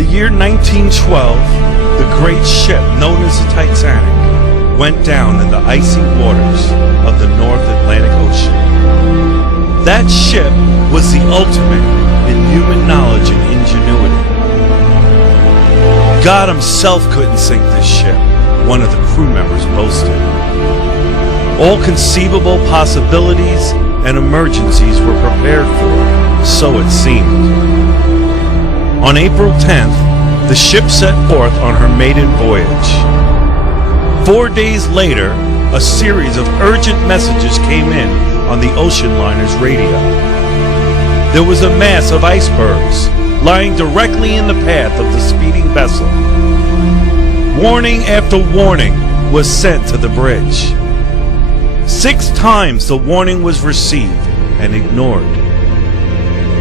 the year 1912, the great ship known as the Titanic went down in the icy waters of the North Atlantic Ocean. That ship was the ultimate in human knowledge and ingenuity. God himself couldn't sink this ship, one of the crew members boasted. All conceivable possibilities and emergencies were prepared for, so it seemed. On April 10th, the ship set forth on her maiden voyage. 4 days later, a series of urgent messages came in on the ocean liner's radio. There was a mass of icebergs lying directly in the path of the speeding vessel. Warning after warning was sent to the bridge. 6 times the warning was received and ignored.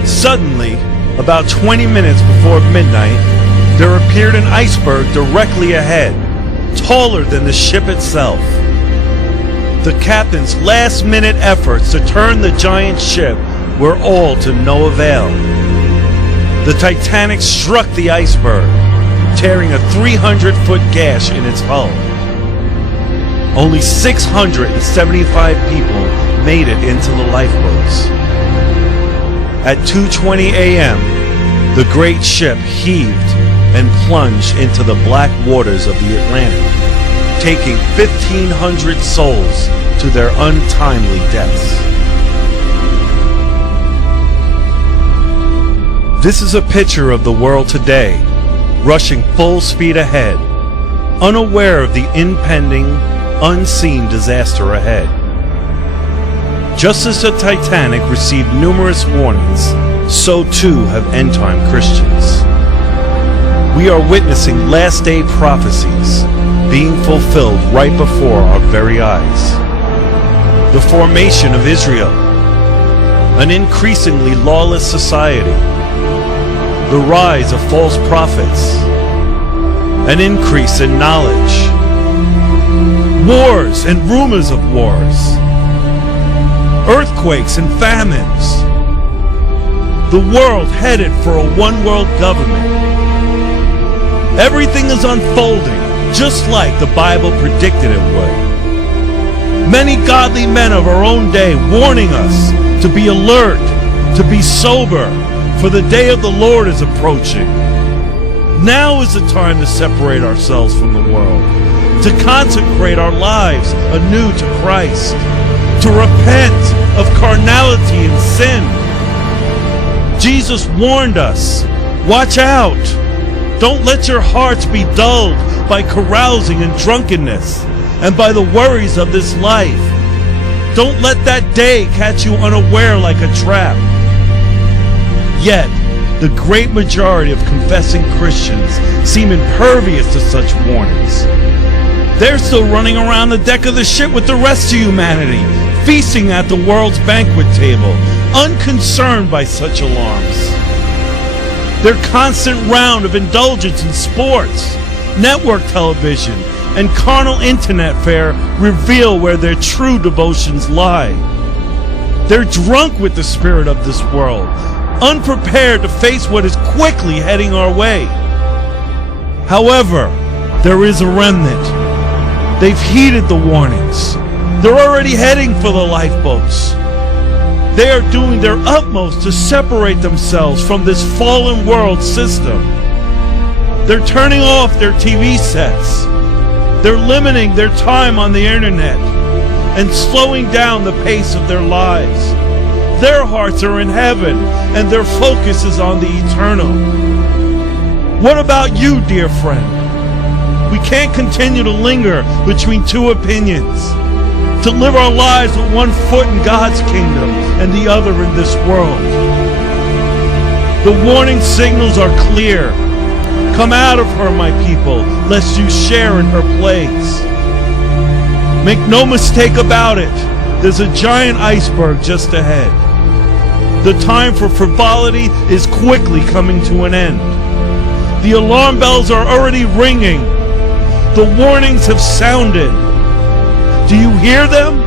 Suddenly, about 20 minutes before midnight, there appeared an iceberg directly ahead, taller than the ship itself. The captain's last-minute efforts to turn the giant ship were all to no avail. The Titanic struck the iceberg, tearing a 300-foot gash in its hull. Only 675 people made it into the lifeboats. At 2:20 a.m., the great ship heaved and plunged into the black waters of the Atlantic, taking 1,500 souls to their untimely deaths. This is a picture of the world today, rushing full speed ahead, unaware of the impending, unseen disaster ahead. Just as the Titanic received numerous warnings, so too have end-time Christians. We are witnessing last-day prophecies being fulfilled right before our very eyes. The formation of Israel, an increasingly lawless society, the rise of false prophets, an increase in knowledge, wars and rumors of wars, earthquakes and famines, the world headed for a one-world government. Everything is unfolding just like the Bible predicted it would. Many godly men of our own day warning us to be alert, to be sober, for the day of the Lord is approaching. Now is the time to separate ourselves from the world, to consecrate our lives anew to Christ, to repent of carnality and sin. Jesus warned us, watch out. Don't let your hearts be dulled by carousing and drunkenness and by the worries of this life. Don't let that day catch you unaware like a trap. Yet, the great majority of confessing Christians seem impervious to such warnings. They're still running around the deck of the ship with the rest of humanity, feasting at the world's banquet table, unconcerned by such alarms. Their constant round of indulgence in sports, network television, and carnal internet fare reveal where their true devotions lie. They're drunk with the spirit of this world, unprepared to face what is quickly heading our way. However, there is a remnant. They've heeded the warnings. They're already heading for the lifeboats. They are doing their utmost to separate themselves from this fallen world system. They're turning off their TV sets. They're limiting their time on the internet and slowing down the pace of their lives. Their hearts are in heaven and their focus is on the eternal. What about you, dear friend? We can't continue to linger between two opinions, to live our lives with one foot in God's kingdom and the other in this world. The warning signals are clear. Come out of her, my people, lest you share in her plagues. Make no mistake about it, there's a giant iceberg just ahead. The time for frivolity is quickly coming to an end. The alarm bells are already ringing. The warnings have sounded. Do you hear them?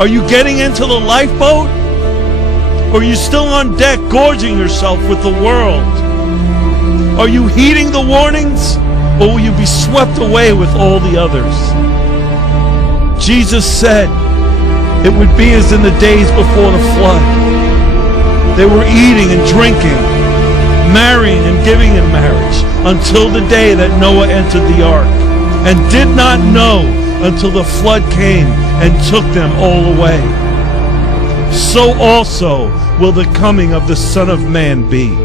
Are you getting into the lifeboat? Or are you still on deck gorging yourself with the world? Are you heeding the warnings, or will you be swept away with all the others? Jesus said it would be as in the days before the flood. They were eating and drinking, marrying and giving in marriage, until the day that Noah entered the ark, and did not know until the flood came and took them all away. So also will the coming of the Son of Man be.